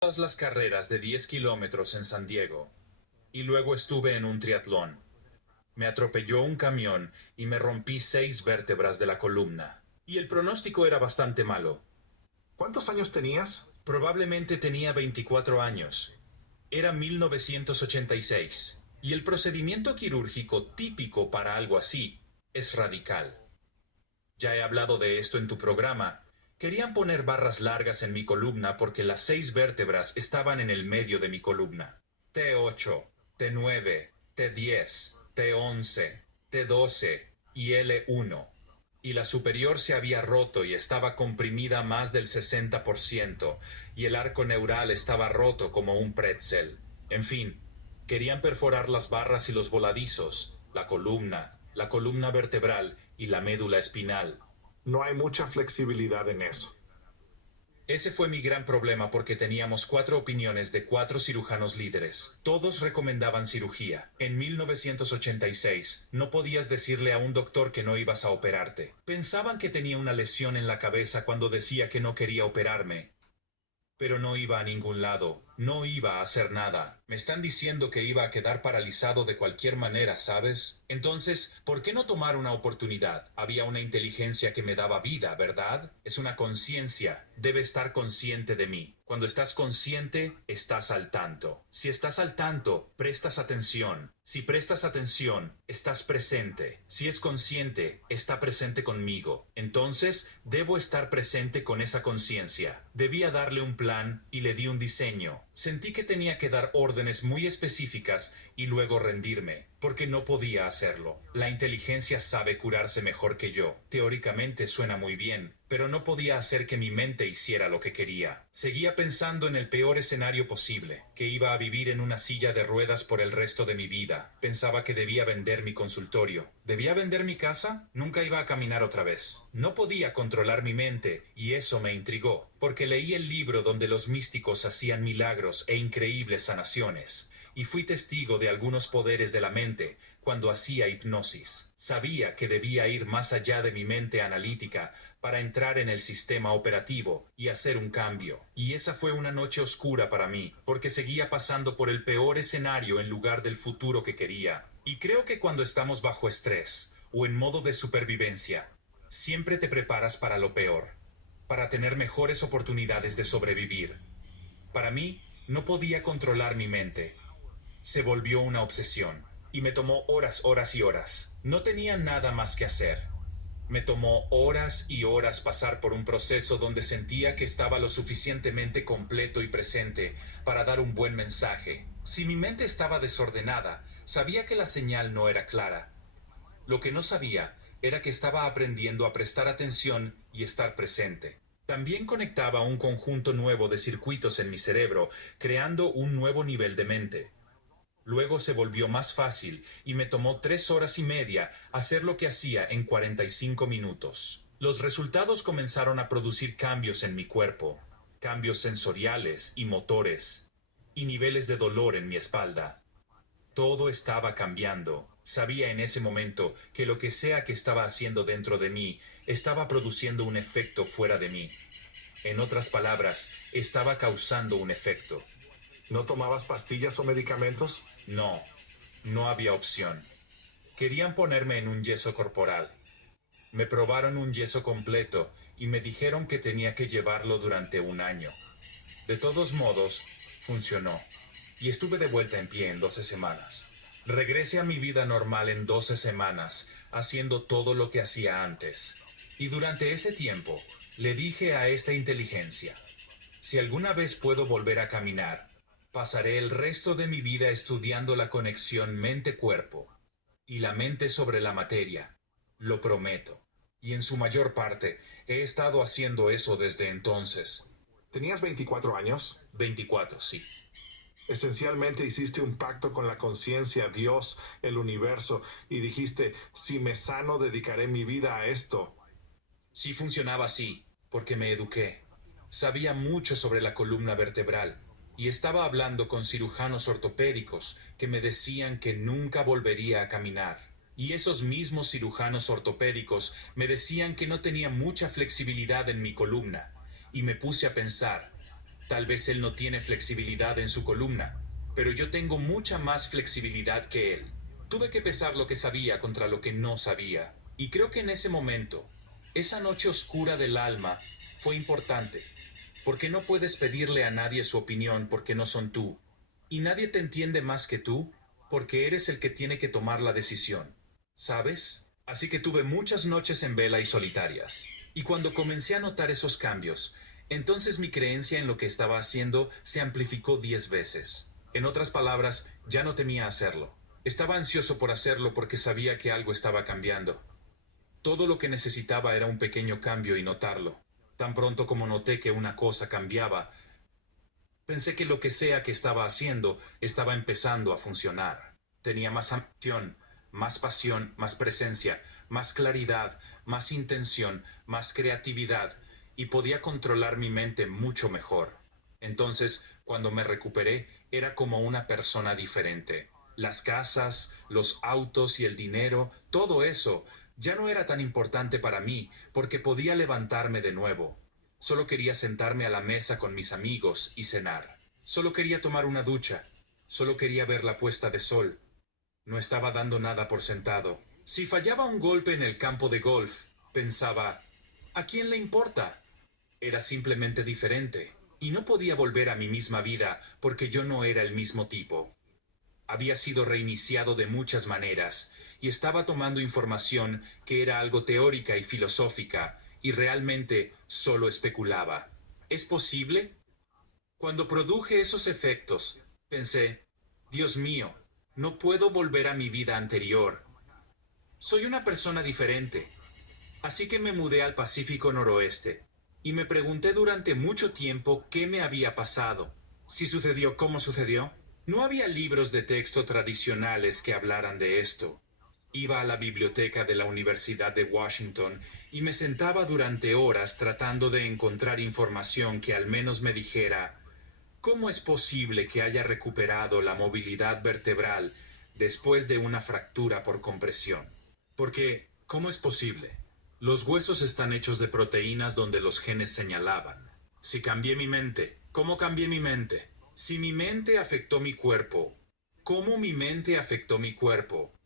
Todas las carreras de 10 kilómetros en San Diego. Y luego estuve en un triatlón. Me atropelló un camión y me rompí 6 vértebras de la columna. Y el pronóstico era bastante malo. ¿Cuántos años tenías? Probablemente tenía 24 años. Era 1986. Y el procedimiento quirúrgico típico para algo así es radical. Ya he hablado de esto en tu programa. Querían poner barras largas en mi columna porque las 6 vértebras estaban en el medio de mi columna. T8, T9, T10, T11, T12 y L1. Y la superior se había roto y estaba comprimida más del 60%, y el arco neural estaba roto como un pretzel. En fin, querían perforar las barras y los voladizos, la columna vertebral y la médula espinal. No hay mucha flexibilidad en eso. Ese fue mi gran problema porque teníamos 4 opiniones de 4 cirujanos líderes. Todos recomendaban cirugía. En 1986 no podías decirle a un doctor que no ibas a operarte. Pensaban que tenía una lesión en la cabeza cuando decía que no quería operarme. Pero no iba a ningún lado, no iba a hacer nada. Me están diciendo que iba a quedar paralizado de cualquier manera, ¿sabes? Entonces, ¿por qué no tomar una oportunidad? Había una inteligencia que me daba vida, ¿verdad? Es una conciencia. Debe estar consciente de mí. Cuando estás consciente, estás al tanto. Si estás al tanto, prestas atención. Si prestas atención, estás presente. Si es consciente, está presente conmigo. Entonces, debo estar presente con esa conciencia. Debía darle un plan y le di un diseño. Sentí que tenía que dar órdenes muy específicas y luego rendirme, porque no podía hacerlo. La inteligencia sabe curarse mejor que yo. Teóricamente suena muy bien, pero no podía hacer que mi mente hiciera lo que quería. Seguía pensando en el peor escenario posible, que iba a vivir en una silla de ruedas por el resto de mi vida. Pensaba que debía vender mi consultorio. ¿Debía vender mi casa? Nunca iba a caminar otra vez. No podía controlar mi mente, y eso me intrigó, porque leí el libro donde los místicos hacían milagros e increíbles sanaciones, y fui testigo de algunos poderes de la mente cuando hacía hipnosis. Sabía que debía ir más allá de mi mente analítica para entrar en el sistema operativo y hacer un cambio. Y esa fue una noche oscura para mí, porque seguía pasando por el peor escenario en lugar del futuro que quería. Y creo que cuando estamos bajo estrés o en modo de supervivencia, siempre te preparas para lo peor, para tener mejores oportunidades de sobrevivir. Para mí, no podía controlar mi mente. Se volvió una obsesión, y me tomó horas, horas y horas. No tenía nada más que hacer. Me tomó horas y horas pasar por un proceso donde sentía que estaba lo suficientemente completo y presente para dar un buen mensaje. Si mi mente estaba desordenada, sabía que la señal no era clara. Lo que no sabía era que estaba aprendiendo a prestar atención y estar presente. También conectaba un conjunto nuevo de circuitos en mi cerebro, creando un nuevo nivel de mente. Luego se volvió más fácil y me tomó 3 horas y media hacer lo que hacía en 45 minutos. Los resultados comenzaron a producir cambios en mi cuerpo, cambios sensoriales y motores, y niveles de dolor en mi espalda. Todo estaba cambiando. Sabía en ese momento que lo que sea que estaba haciendo dentro de mí estaba produciendo un efecto fuera de mí. En otras palabras, estaba causando un efecto. ¿No tomabas pastillas o medicamentos? No, no había opción. Querían ponerme en un yeso corporal. Me probaron un yeso completo y me dijeron que tenía que llevarlo durante un año. De todos modos, funcionó. Y estuve de vuelta en pie en 12 semanas. Regresé a mi vida normal en 12 semanas, haciendo todo lo que hacía antes. Y durante ese tiempo, le dije a esta inteligencia, si alguna vez puedo volver a caminar, pasaré el resto de mi vida estudiando la conexión mente-cuerpo y la mente sobre la materia. Lo prometo. Y en su mayor parte, he estado haciendo eso desde entonces. Tenías 24 años. 24, sí. Esencialmente hiciste un pacto con la conciencia, Dios, el universo, y dijiste, si me sano, dedicaré mi vida a esto. Sí funcionaba así, porque me eduqué. Sabía mucho sobre la columna vertebral y estaba hablando con cirujanos ortopédicos que me decían que nunca volvería a caminar. Y esos mismos cirujanos ortopédicos me decían que no tenía mucha flexibilidad en mi columna. Y me puse a pensar, Tal vez él no tiene flexibilidad en su columna, pero yo tengo mucha más flexibilidad que él. Tuve que pesar lo que sabía contra lo que no sabía. Y creo que en ese momento, esa noche oscura del alma, fue importante. Porque no puedes pedirle a nadie su opinión porque no son tú. Y nadie te entiende más que tú porque eres el que tiene que tomar la decisión. ¿Sabes? Así que tuve muchas noches en vela y solitarias. Y cuando comencé a notar esos cambios, entonces mi creencia en lo que estaba haciendo se amplificó 10 veces. En otras palabras, ya no temía hacerlo. Estaba ansioso por hacerlo porque sabía que algo estaba cambiando. Todo lo que necesitaba era un pequeño cambio y notarlo. Tan pronto como noté que una cosa cambiaba, pensé que lo que sea que estaba haciendo estaba empezando a funcionar. Tenía más ambición, más pasión, más presencia, más claridad, más intención, más creatividad, y podía controlar mi mente mucho mejor. Entonces, cuando me recuperé, era como una persona diferente. Las casas, los autos y el dinero, todo eso, ya no era tan importante para mí, porque podía levantarme de nuevo. Solo quería sentarme a la mesa con mis amigos y cenar. Solo quería tomar una ducha. Solo quería ver la puesta de sol. No estaba dando nada por sentado. Si fallaba un golpe en el campo de golf, pensaba, ¿a quién le importa? Era simplemente diferente, y no podía volver a mi misma vida porque yo no era el mismo tipo. Había sido reiniciado de muchas maneras, y estaba tomando información que era algo teórica y filosófica, y realmente solo especulaba. ¿Es posible? Cuando produje esos efectos, pensé, Dios mío, no puedo volver a mi vida anterior. Soy una persona diferente. Así que me mudé al Pacífico Noroeste, y me pregunté durante mucho tiempo qué me había pasado. Si sucedió, ¿cómo sucedió? No había libros de texto tradicionales que hablaran de esto. Iba a la biblioteca de la Universidad de Washington y me sentaba durante horas tratando de encontrar información que al menos me dijera ¿cómo es posible que haya recuperado la movilidad vertebral después de una fractura por compresión? Porque, ¿cómo es posible? Los huesos están hechos de proteínas donde los genes señalaban. Si cambié mi mente, ¿cómo cambié mi mente? Si mi mente afectó mi cuerpo, ¿cómo mi mente afectó mi cuerpo?